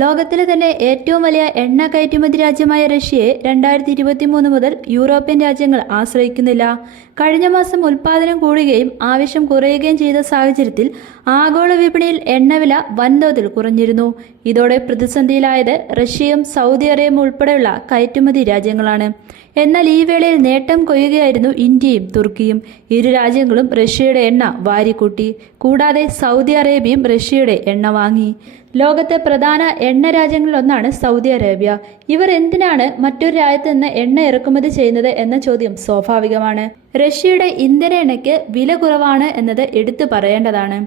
ലോകത്തിലെ തന്നെ ഏറ്റവും വലിയ എണ്ണ കയറ്റുമതി രാജ്യമായ റഷ്യയെ 2023 മുതൽ യൂറോപ്യൻ രാജ്യങ്ങൾ ആശ്രയിക്കുന്നില്ല. കഴിഞ്ഞ മാസം ഉൽപാദനം കൂടുകയും ആവശ്യം കുറയുകയും ചെയ്ത സാഹചര്യത്തിൽ ആഗോള വിപണിയിൽ എണ്ണവില വൻതോതിൽ കുറഞ്ഞിരുന്നു. ഇതോടെ പ്രതിസന്ധിയിലായത് റഷ്യയും സൗദി അറേബ്യയും ഉൾപ്പെടെയുള്ള കയറ്റുമതി രാജ്യങ്ങളാണ്. എന്നാൽ ഈ വേളയിൽ നേട്ടം കൊയ്യുകയായിരുന്നു ഇന്ത്യയും തുർക്കിയും. ഇരു രാജ്യങ്ങളും റഷ്യയുടെ എണ്ണ വാരിക്കൂട്ടി. കൂടാതെ സൗദി അറേബ്യയും റഷ്യയുടെ എണ്ണ വാങ്ങി. ലോകത്തെ പ്രധാന എണ്ണ രാജ്യങ്ങളിലൊന്നാണ് സൗദി അറേബ്യ. ഇവർ എന്തിനാണ് മറ്റൊരു രാജ്യത്ത് നിന്ന് എണ്ണ ഇറക്കുമതി ചെയ്യുന്നത് എന്ന ചോദ്യം സ്വാഭാവികമാണ്. റഷ്യയുടെ ഇന്ധന എണ്ണയ്ക്ക് വില കുറവാണ് എന്നത് എടുത്തു പറയേണ്ടതാണ്.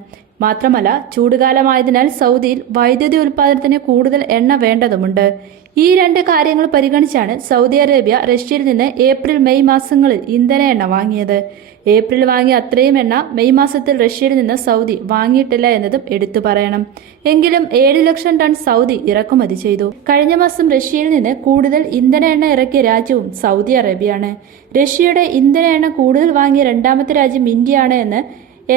മാത്രമല്ല, ചൂടുകാലമായതിനാൽ സൗദിയിൽ വൈദ്യുതി ഉൽപ്പാദനത്തിന് കൂടുതൽ എണ്ണ വേണ്ടതുമുണ്ട്. ഈ രണ്ട് കാര്യങ്ങൾ പരിഗണിച്ചാണ് സൗദി അറേബ്യ റഷ്യയിൽ നിന്ന് ഏപ്രിൽ മെയ് മാസങ്ങളിൽ ഇന്ധന എണ്ണ വാങ്ങിയത്. ഏപ്രിൽ വാങ്ങിയ അത്രയും എണ്ണ മെയ് മാസത്തിൽ റഷ്യയിൽ നിന്ന് സൗദി വാങ്ങിയിട്ടില്ല എന്നതും എടുത്തു പറയണം. എങ്കിലും 7 ലക്ഷം ടൺ സൗദി ഇറക്കുമതി ചെയ്തു. കഴിഞ്ഞ മാസം റഷ്യയിൽ നിന്ന് കൂടുതൽ ഇന്ധന എണ്ണ ഇറക്കിയ രാജ്യവും സൗദി അറേബ്യയാണ്. റഷ്യയുടെ ഇന്ധന എണ്ണ കൂടുതൽ വാങ്ങിയ രണ്ടാമത്തെ രാജ്യം ഇന്ത്യയാണ് എന്ന്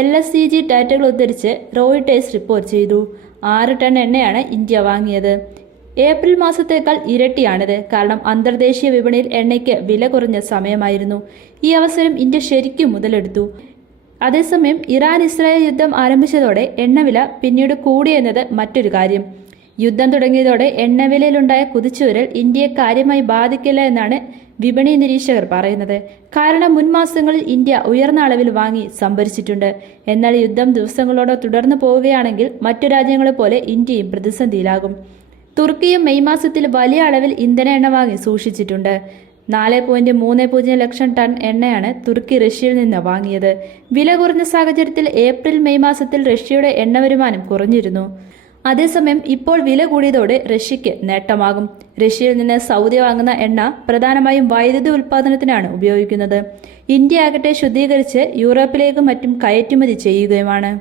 LSEG ഡാറ്റകൾ ഉദ്ധരിച്ച് റോയിട്ടേഴ്സ് റിപ്പോർട്ട് ചെയ്തു. 6 ടൺ എണ്ണയാണ് ഇന്ത്യ വാങ്ങിയത്. ഏപ്രിൽ മാസത്തേക്കാൾ ഇരട്ടിയാണിത്. കാരണം അന്തർദേശീയ വിപണിയിൽ എണ്ണയ്ക്ക് വില കുറഞ്ഞ സമയമായിരുന്നു. ഈ അവസരം ഇന്ത്യ ശരിക്കും മുതലെടുത്തു. അതേസമയം ഇറാൻ ഇസ്രായേൽ യുദ്ധം ആരംഭിച്ചതോടെ എണ്ണവില പിന്നീട് കൂടിയെന്നത് മറ്റൊരു കാര്യം. യുദ്ധം തുടങ്ങിയതോടെ എണ്ണവിലയിലുണ്ടായ കുതിച്ചുവരൽ ഇന്ത്യയെ കാര്യമായി ബാധിക്കില്ല എന്നാണ് വിപണി നിരീക്ഷകർ പറയുന്നത്. കാരണം മുൻമാസങ്ങളിൽ ഇന്ത്യ ഉയർന്ന അളവിൽ വാങ്ങി സംഭരിച്ചിട്ടുണ്ട്. എന്നാൽ യുദ്ധം ദിവസങ്ങളോടെ തുടർന്നു പോവുകയാണെങ്കിൽ മറ്റു രാജ്യങ്ങളെ പോലെ ഇന്ത്യയും പ്രതിസന്ധിയിലാകും. തുർക്കിയും മെയ് മാസത്തിൽ വലിയ അളവിൽ ഇന്ധന എണ്ണ വാങ്ങി സൂക്ഷിച്ചിട്ടുണ്ട്. 4.30 ലക്ഷം ടൺ എണ്ണയാണ് തുർക്കി റഷ്യയിൽ നിന്ന് വാങ്ങിയത്. വില കുറഞ്ഞ സാഹചര്യത്തിൽ ഏപ്രിൽ മെയ് മാസത്തിൽ റഷ്യയുടെ എണ്ണ വരുമാനം കുറഞ്ഞിരുന്നു. അതേസമയം ഇപ്പോൾ വില കൂടിയതോടെ റഷ്യയ്ക്ക് നേട്ടമാകും. റഷ്യയിൽ നിന്ന് സൗദി വാങ്ങുന്ന എണ്ണ പ്രധാനമായും വൈദ്യുതി ഉൽപ്പാദനത്തിനാണ് ഉപയോഗിക്കുന്നത്. ഇന്ത്യ ആകട്ടെ ശുദ്ധീകരിച്ച് യൂറോപ്പിലേക്കും മറ്റും കയറ്റുമതി ചെയ്യുകയുമാണ്.